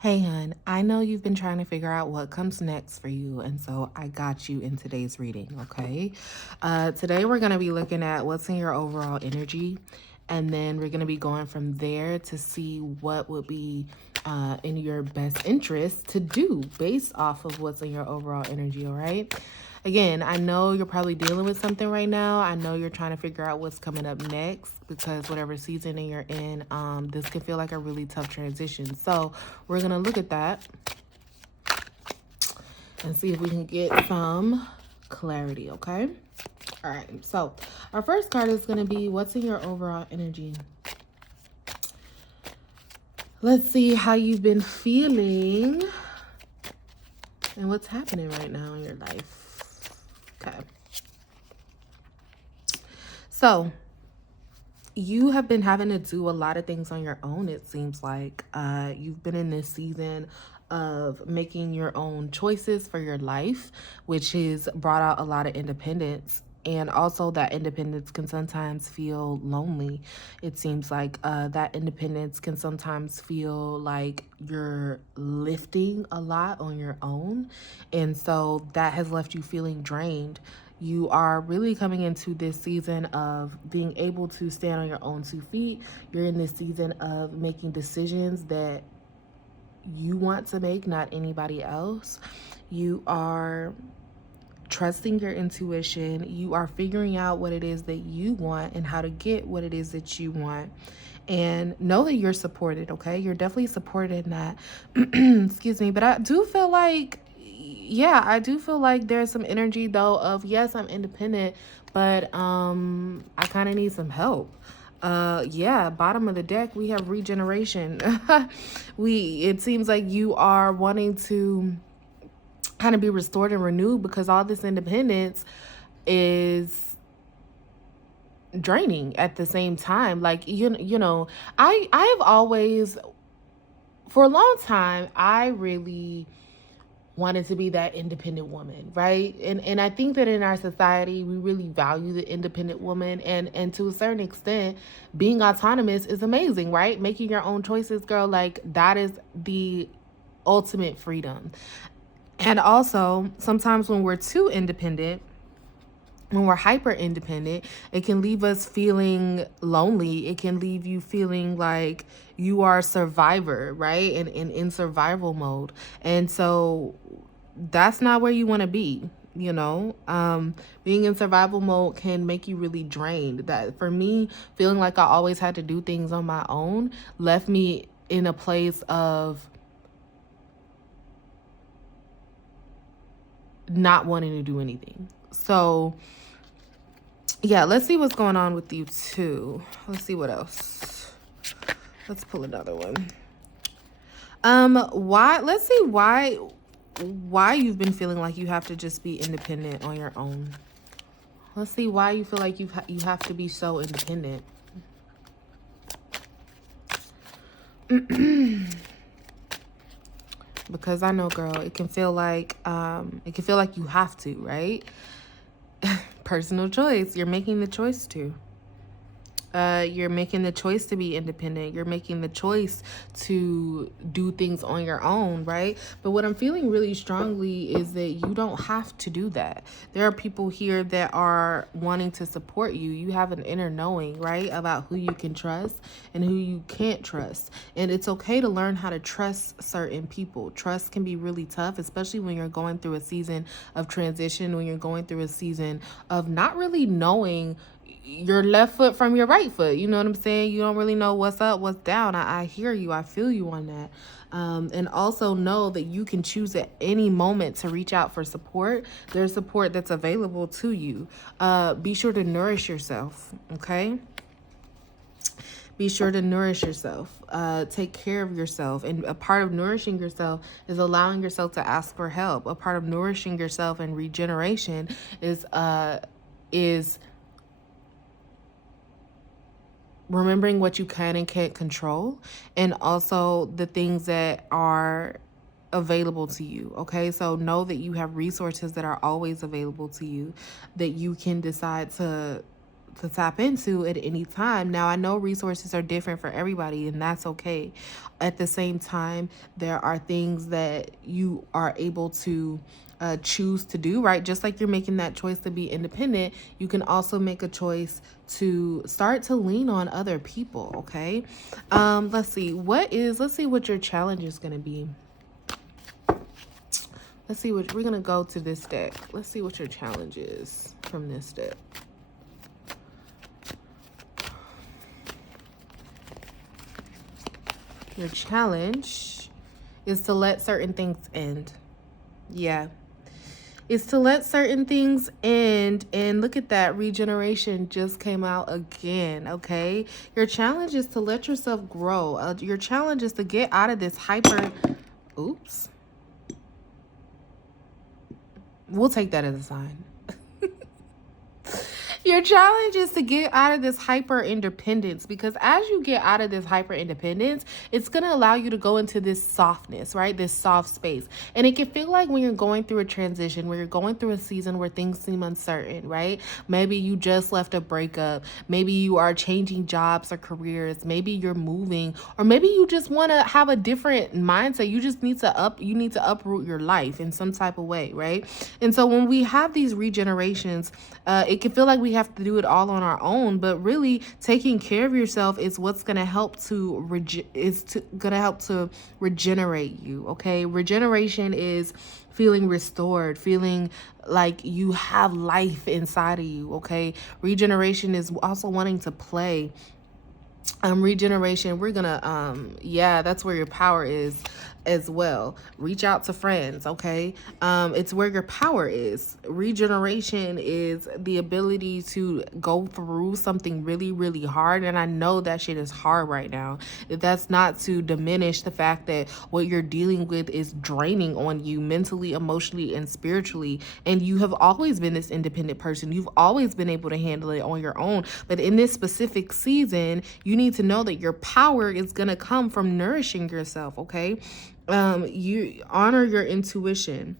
Hey, hun, I know you've been trying to figure out what comes next for you, and so I got you in today's reading, okay? Today, we're going to be looking at what's in your overall energy, and then we're going to be going from there to see what would be in your best interest to do based off of what's in your overall energy, all right? Again, I know you're probably dealing with something right now. I know you're trying to figure out what's coming up next because whatever season you're in, this can feel like a really tough transition. So we're going to look at that and see if we can get some clarity, okay? All right, so our first card is going to be what's in your overall energy. Let's see how you've been feeling and what's happening right now in your life. Okay. So, you have been having to do a lot of things on your own, it seems like. You've been in this season of making your own choices for your life, which has brought out a lot of independence. And also, that independence can sometimes feel lonely. It seems like that independence can sometimes feel like you're lifting a lot on your own. And so, that has left you feeling drained. You are really coming into this season of being able to stand on your own 2 feet. You're in this season of making decisions that you want to make, not anybody else. You are trusting your intuition. You are figuring out what it is that you want and how to get what it is that you want. And know that you're supported, okay? You're definitely supported in that. Excuse me. But I do feel like, yeah, I do feel like there's some energy though of, yes, I'm independent, but I kind of need some help. Yeah, bottom of the deck, we have regeneration. It seems like you are wanting to kind of be restored and renewed because all this independence is draining at the same time. Like you know, I have always, for a long time, I really wanted to be that independent woman, right? And I think that in our society we really value the independent woman, and to a certain extent being autonomous is amazing, right? Making your own choices, girl, like that is the ultimate freedom. And also, sometimes when we're too independent, when we're hyper independent, it can leave us feeling lonely. It can leave you feeling like you are a survivor, right? And in survival mode. And so that's not where you want to be. Being in survival mode can make you really drained. That for me, feeling like I always had to do things on my own left me in a place of not wanting to do anything. So yeah, let's see what's going on with you too. Let's see what else. Let's pull another one. Why? Let's see why you've been feeling like you have to just be independent on your own. Let's see why you feel like you have to be so independent. Because I know, girl, it can feel like you have to, right? Personal choice. You're making the choice to. You're making the choice to be independent. You're making the choice to do things on your own, right? But what I'm feeling really strongly is that you don't have to do that. There are people here that are wanting to support you. You have an inner knowing, right, about who you can trust and who you can't trust. And it's okay to learn how to trust certain people. Trust can be really tough, especially when you're going through a season of transition, when you're going through a season of not really knowing your left foot from your right foot. You know what I'm saying? You don't really know what's up, what's down. I hear you. I feel you on that. And also know that you can choose at any moment to reach out for support. There's support that's available to you. Be sure to nourish yourself, okay? Be sure to nourish yourself. Take care of yourself. And a part of nourishing yourself is allowing yourself to ask for help. A part of nourishing yourself and regeneration is remembering what you can and can't control, and also the things that are available to you. Okay, so know that you have resources that are always available to you, that you can decide to tap into at any time. Now, I know resources are different for everybody, and that's okay. At the same time, there are things that you are able to choose to do, right? Just like you're making that choice to be independent, you can also make a choice to start to lean on other people, okay? Let's see what your challenge is going to be. Let's see what we're going to go to this deck. Let's see what your challenge is from this deck. Your challenge is to let certain things end. Yeah. It's to let certain things end. And look at that. Regeneration just came out again, okay? Your challenge is to let yourself grow. Your challenge is to get out of this hyper... Oops. We'll take that as a sign. Your challenge is to get out of this hyper independence, because as you get out of this hyper independence, it's going to allow you to go into this softness, right? This soft space. And it can feel like when you're going through a transition, where you're going through a season where things seem uncertain, right? Maybe you just left a breakup. Maybe you are changing jobs or careers. Maybe you're moving, or maybe you just want to have a different mindset. You just need to uproot your life in some type of way, right? And so when we have these regenerations, it can feel like we have to do it all on our own, but really taking care of yourself is what's going to help to regenerate you. Okay, regeneration is feeling restored, feeling like you have life inside of you. Okay, regeneration is also wanting to play. Regeneration, we're gonna that's where your power is as well. Reach out to friends, okay? It's where your power is. Regeneration is the ability to go through something really, really hard. And I know that shit is hard right now. That's not to diminish the fact that what you're dealing with is draining on you mentally, emotionally, and spiritually. And you have always been this independent person. You've always been able to handle it on your own. But in this specific season, you need to know that your power is going to come from nourishing yourself, okay? You honor your intuition.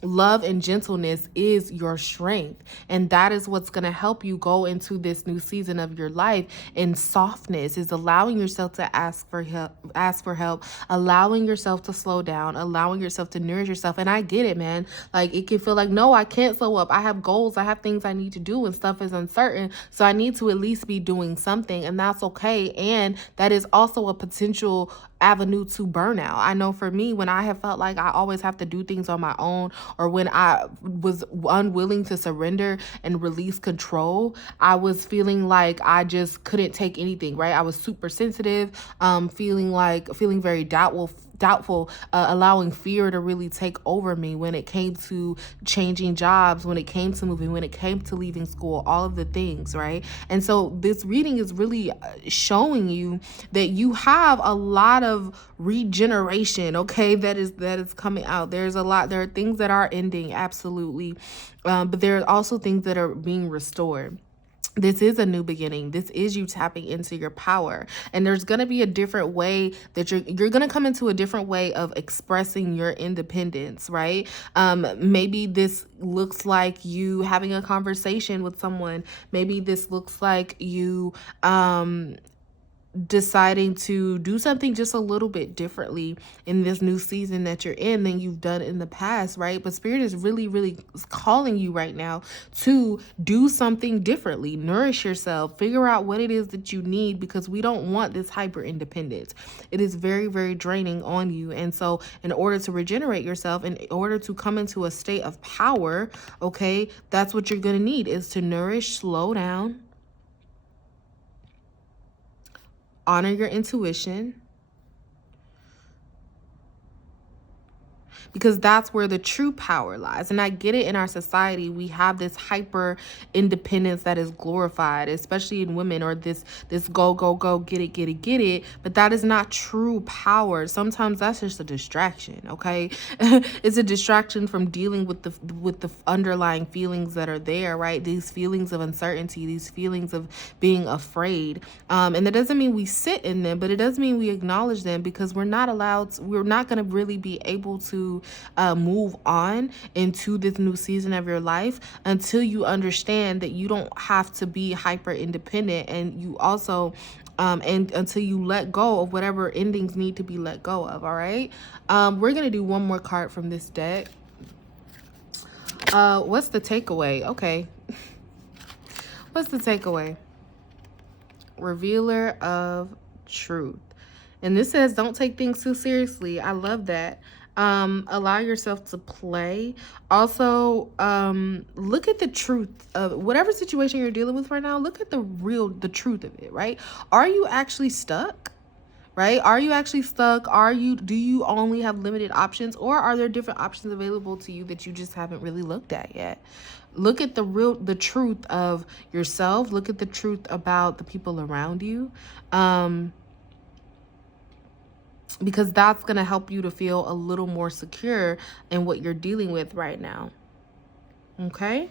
Love and gentleness is your strength, and that is what's going to help you go into this new season of your life. And softness is allowing yourself to ask for help, allowing yourself to slow down, allowing yourself to nourish yourself. And I get it, man. Like, it can feel like, no, I can't slow up. I have goals, I have things I need to do, and stuff is uncertain, so I need to at least be doing something, and that's okay. And that is also a potential avenue to burnout. I know for me, when I have felt like I always have to do things on my own, or when I was unwilling to surrender and release control, I was feeling like I just couldn't take anything, right? I was super sensitive, feeling very doubtful, allowing fear to really take over me when it came to changing jobs, when it came to moving, when it came to leaving school, all of the things, right? And so this reading is really showing you that you have a lot of regeneration, okay, that is coming out. There are things that are ending, absolutely, but there are also things that are being restored. This is a new beginning. This is you tapping into your power. And there's going to be a different way that you're going to come into a different way of expressing your independence, right? Maybe this looks like you having a conversation with someone. Maybe this looks like you deciding to do something just a little bit differently in this new season that you're in than you've done in the past, right? But Spirit is really, really calling you right now to do something differently. Nourish yourself. Figure out what it is that you need, because we don't want this hyper independence. It is very, very draining on you. And so in order to regenerate yourself, in order to come into a state of power, okay, that's what you're going to need, is to nourish, slow down, honor your intuition, because that's where the true power lies. And I get it, in our society, we have this hyper independence that is glorified, especially in women, or this go, get it. But that is not true power. Sometimes that's just a distraction, okay? It's a distraction from dealing with the underlying feelings that are there, right? These feelings of uncertainty, these feelings of being afraid. And that doesn't mean we sit in them, but it does mean we acknowledge them, because we're not going to really be able to move on into this new season of your life until you understand that you don't have to be hyper independent, and you also and until you let go of whatever endings need to be let go of. All right. We're gonna do one more card from this deck. What's the takeaway? Okay. What's the takeaway? Revealer of truth. And this says, don't take things too seriously. I love that. Allow yourself to play. Also, look at the truth of whatever situation you're dealing with right now. Look at the truth of it, right? Are you actually stuck? Right? Are you actually stuck? Do you only have limited options, or are there different options available to you that you just haven't really looked at yet? Look at the truth of yourself. Look at the truth about the people around you. Because that's going to help you to feel a little more secure in what you're dealing with right now. Okay?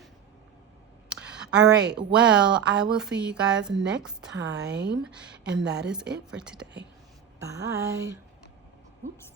All right. Well, I will see you guys next time. And that is it for today. Bye. Oops.